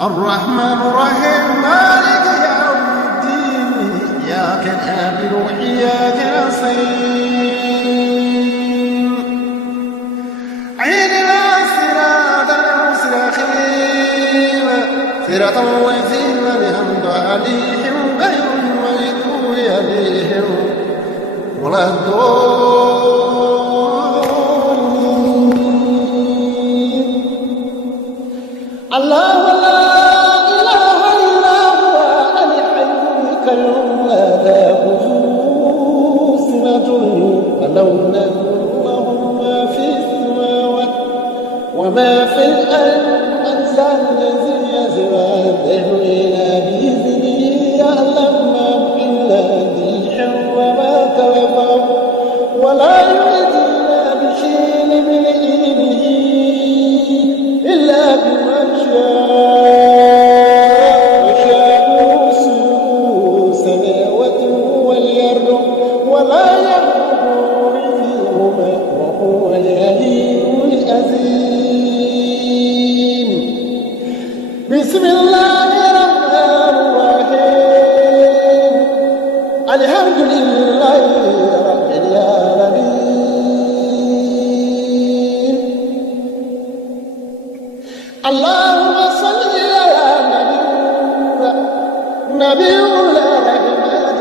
الرحمن الرحيم مالك يوم الدين إياك نعبد وإياك نستعين اهدنا الصراط المستقيم صراط الذين أنعمت عليهم غير المغضوب عليهم ولا الضالين. الله لا إله إلا هو الحي القيوم لا تأخذه سنة ولا نوم له ما في السماوات وما في الأرض من ذا الذي يشفع عنده إلا بإذنه يعلم ما في الأرحام وما خلق ولا يحيطون بشيء من علمه إلا بما شاء وسع كرسيه السماوات والأرض ولا يئوده حفظهما وهو العلي العظيم. بسم الله الرحمن الرحيم الحمد لله رب العالمين. اللهم صل على نبي الرحمن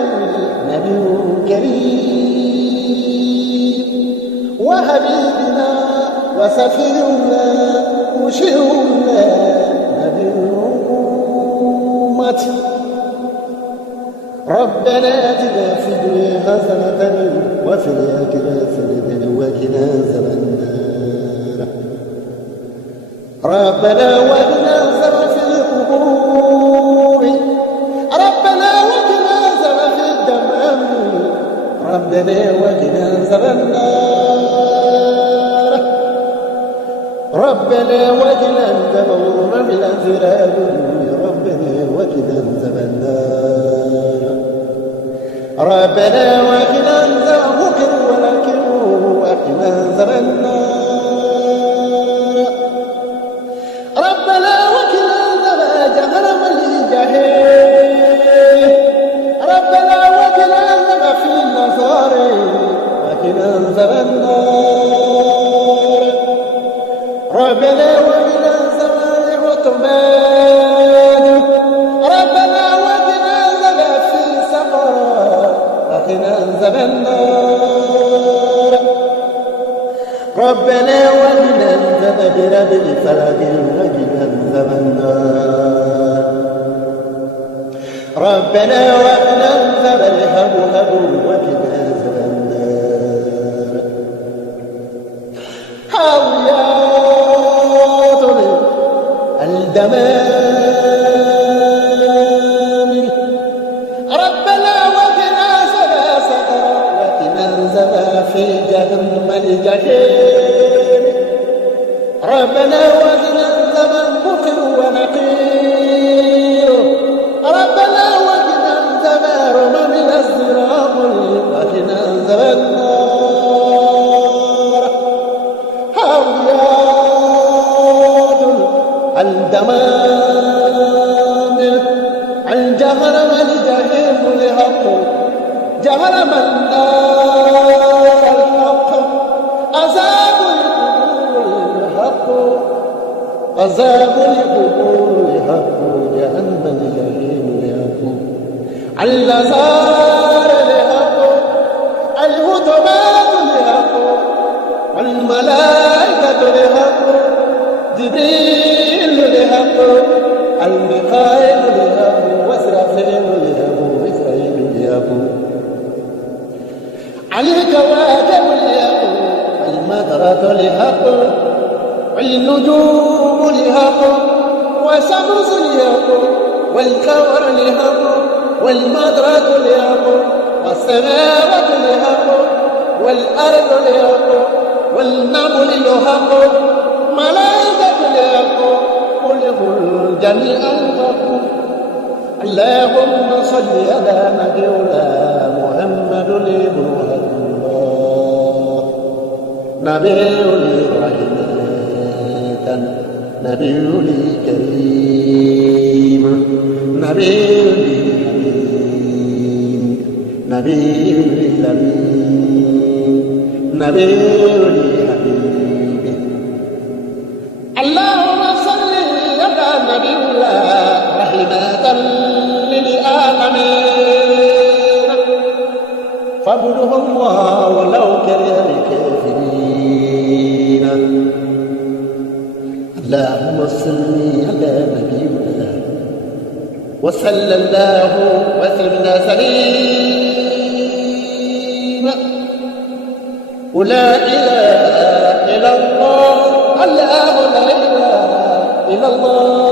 نبي كريم وحبيبنا وسفيرنا وشيرنا نبي الأمة. ربنا آتنا في الدنيا حسنة وفي الآخرة حسنة وقنا عذاب النار. ربنا وقنا عذاب في القبور. ربنا وقنا عذاب في الدمام. ربنا وقنا عذاب النار. ربنا وقنا عذاب من الأنفراد. ربنا وقنا عذاب النار. ربنا وقنا عذاب مكر ولكن وقنا عذاب النار. ربنا وقنا عذاب جهنم الجحيم. ربنا وقنا عذاب في النصار وقنا عذاب النار. ربنا وقنا عذاب العتمان. ربنا وقنا عذاب في سقر وقنا عذاب النار. ربنا وقنا عذاب برب الفلك وقنا عذاب النار. ربنا وقنا عذاب الهبهب وقنا عذاب النار. هاويات الدمام. ربنا وقنا عذاب سقر وقنا عذاب في جهنم الجحيم. ربنا وقنا عذاب المكر ونقير. ربنا وقنا عذاب رمم الأزرار وقنا عذاب النار. هاويات الدمام. الجهنم الجحيم الحق جهنم النار الحق عذاب القبور الحق عذاب القبور الحق جهنم الجحيم الحق النار الحق الهتمات الحق والملائكة الحق جبريل الحق الميكائيل الحق وإسرافيل الحق وإسرائيل الحق الكواكب الحق المطرة الحق والنجوم الحق والشمس الحق والقمر الحق والمطرة الحق والسماوات الحق والأرض الحق والنمل الحق ملائكة الحق قل جميعا الحق. اللهم صل على نبينا محمد ابن عبد الله نبي لي رحمة نبي لي كريم نبي لي حبيب نبي لي لمين نبي لي حبيب اللهم صل على نبي الله رحمة للعالمين فاعبده الله ولو كره الكافرين اللهم صل على نبينا وصلى الله وسلم سليما ولا إله إلا الله الله لا إله إلا الله